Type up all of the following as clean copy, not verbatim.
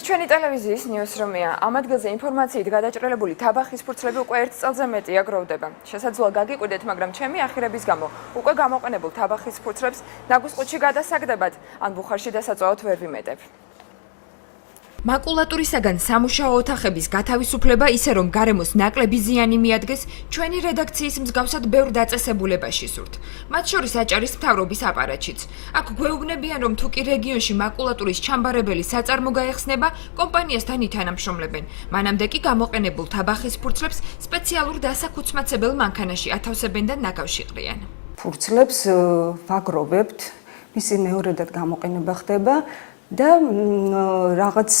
ეს ჩვენი ტელევიზიის ნიუსრუმია. ამ ადგილზე ინფორმაციით გადაჭრელებული თაბახის ფურცლები უკვე 1 წელზე მეტია გროვდება. შესაძლოა გაგიკვირდეთ, მაგრამ ჩემი ახირების გამო უკვე გამოყენებულ თაბახის ფურცლებს ნაგვის ყუთში გადასაგდებად ან ბუხარში დასაწვავად ვერ ვიმეტებ. მაკულატურისაგან სამუშაო ოთახების გათავისუფლება ისე რომ გარემოს ნაკლები ზიანი მიადგეს ჩვენი რედაქციის მსგავსად ბევრ დაწესებულებაში სურთ. მათ შორის აჭარის მთავრობის აპარატშიც. აქ გვეუბნებიან რომ თუკი რეგიონში მაკულატურის ჩამბარებელი საწარმო გაეხსნება, კომპანიასთან ითანამშრომლებენ. მანამდე კი გამოყენებულ თაბახის ფურცლებს სპეციალურ დასაქუცმაცებელ მანქანაში ათავსებენ და ნაკავშირყრიან. ფურცლებს ვაგროვებთ, მისი მეორედად გამოყენება ხდება. და რაღაც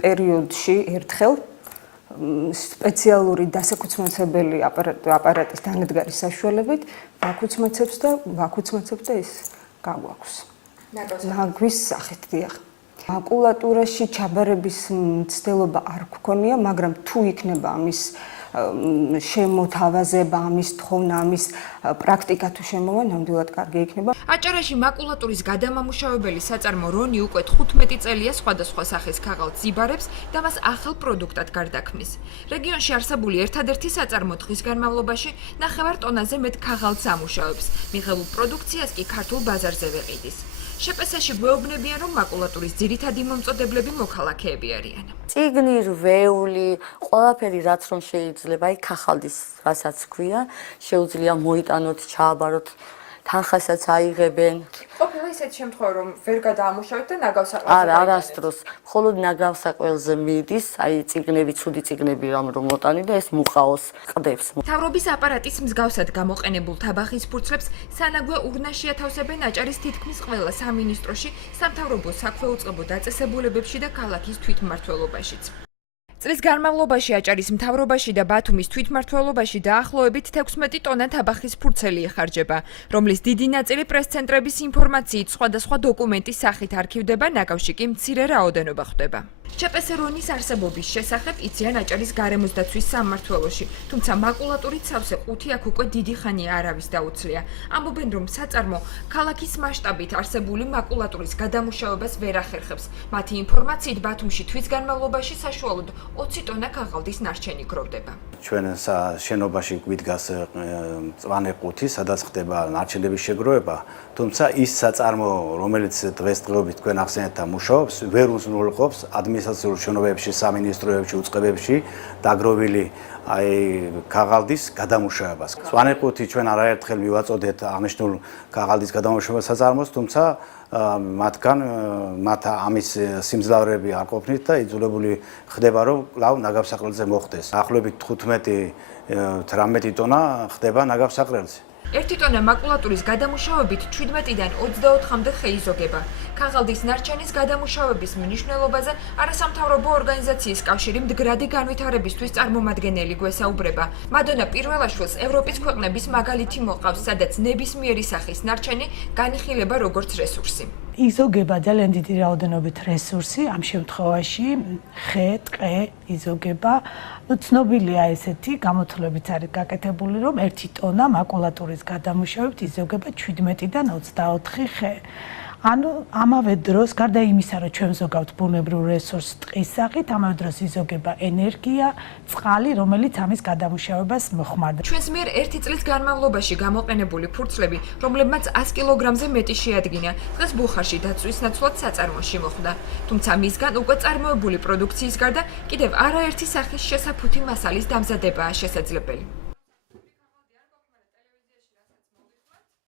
პერიოდში ერთხელ სპეციალური დასაქუცმაცებელი აპარატის დანადგარის საშუალებით ვაქუცმაცებს და ის გაგვაქვს. ნაგვის სახით დიახ. მაკულატურაში ჩაბარების მცდელობა არ გვქონია, მაგრამ თუ იქნება ამის შემოთავაზება, ამის თხოვნა, ამის პრაქტიკა თუ შემოვა, ნამდვილად კარგი იქნება. აჭარაში მაკულატურის გადამამუშავებელი საწარმო რონი უკვე 15 წელია სხვადასხვა სახის ქაღალდს იბარებს და მას ახალ პროდუქტად გარდაქმნის. რეგიონში არსებული ერთადერთი საწარმო დღის განმავლობაში 9 ტონაზე მეტ ქაღალდს ამუშავებს. მიღებულ პროდუქციას კი ქართულ ბაზარზე ვეყიდის. შეპესაში გვეუბნებიან, რომ მაკულატურის ძირითადი მომწოდებლები მოქალაქეები არიან. წიგნი, რვეული, ყველაფერი რაც რომ შეიძლება, აი ქაღალდის რასაც ქვია, შეუძლია მოიტანოთ, ჩააბაროთ, თანხასაც აიღებენ. ყოფილა ისეთი შემთხვევა, რომ ვერ გადაამუშავეთ და ნაგავსაყრელზე არა, არასდროს. მხოლოდ ნაგავსაყრელზე მიდის, აი წიგნები, ცუდი წიგნები რომ მოტანი და ეს მუყაოს ყდებს. მთავრობის აპარატის მსგავსად გამოყენებულ თაბახის ფურცლებს სანაგვე ურნაში ათავსებენ აჭარის თითქმის ყველა სამინისტროში, სამთავრობო საქვეუწყებო დაწესებულებებში და ქალაქის თვითმმართველობაშიც. წლის განმავლობაში აჭარის მთავრობაში და ბათუმის თვითმმართველობაში დაახლოებით 16 ტონა თაბახის ფურცელი იხარჯება, რომლის დიდი ნაწილი პრეს-ცენტრების ინფორმაციით სხვადასხვა დოკუმენტის სახით არქივდება, ნაკავში კი მცირე რაოდენობა ხვდება. ჩპსრ-ის არსებობის შესახებ იციან აჭარის გარემოს დაცვის სამმართველოში, თუმცა მაკულატურით სავსე ყუთი აქ უკვე დიდი ხანია არავის დაუცლია. ამბობენ, რომ საწარმო ქალაქის მასშტაბით არსებული მაკულატურის გადამუშავებას ვერ ახერხებს. მათი ინფორმაციით ბათუმში თვის განმავლობაში საშუალოდ 20 ტონა ქაღალდის ნარჩენი გროვდება. ჩვენ შენობაში გვიდგას მწვანე ყუთი, სადაც ხდება ნარჩენების შეგროვება, თუმცა ის საწარმო, რომელიც დღესდღეობით თქვენ ახსენეთ მუშაობს, ვერ უზრუნველყოფს ადმინისტრაციულ შენობებში, სამინისტროებში, უწყებებში დაგროვილი აი ქაღალდის გადამუშავებას. მწვანე ყუთი ჩვენ არაერთხელ მივაწოდეთ აღნიშნულ ქაღალდის გადამუშავებას საწარმოს, თუმცა მათ ამის სიმძლავრეები არ ყოფნით და იძულებული ხდება, რომ კვლავ ნაგავსაყრელზე მოხდეს. ახლობით 15-18 ტონა ხდება ნაგავსაყრელზე. 1 ტონა მაკულატურის გადამუშავებით 17-დან 24-მდე ხე იზოგება. ქაღალდის ნარჩენის გადამუშავების მნიშვნელობაზე არასამთავრობო ორგანიზაციის კავშირი მდგრადი განვითარებისთვის წარმომადგენელი გვესაუბრება. მადონა პირველაშვილს ევროპის ქვეყნების მაგალითი მოყავს, სადაც ნებისმიერი სახის ნარჩენი განიხილება როგორც რესურსი. იზოგება ძალიან დიდი რაოდენობით რესურსი, ამ შემთხვევაში ხე, ტყე იზოგება. ცნობილია ესეთი გამოთვლებით არის გაკეთებული, რომ 1 ტონა მაკულატურის გადამუშავებით იზოგება 17-დან 24 ხე. ანუ ამავე დროს, გარდა იმისა, რომ ჩვენ ზოგავთ ბუნებრივ რესურსს ტყის სახით, ამავე დროს იზოგება ენერგია, წყალი, რომელიც ამის გადამუშავებას მოხმარდა. ჩვენს მიერ 1 წლის განმავლობაში გამოყენებული ფურცლები, რომლებმაც 100 კილოგრამზე მეტი შეადგინა, დღეს ბუხარში დაცვის ნაცვლად საწარმოში მოხვდა. თუმცა მისგან უკვე წარმოებული პროდუქციის გარდა კიდევ არაერთი სახის შესაფუთი მასალის დამზადებაა შესაძლებელი.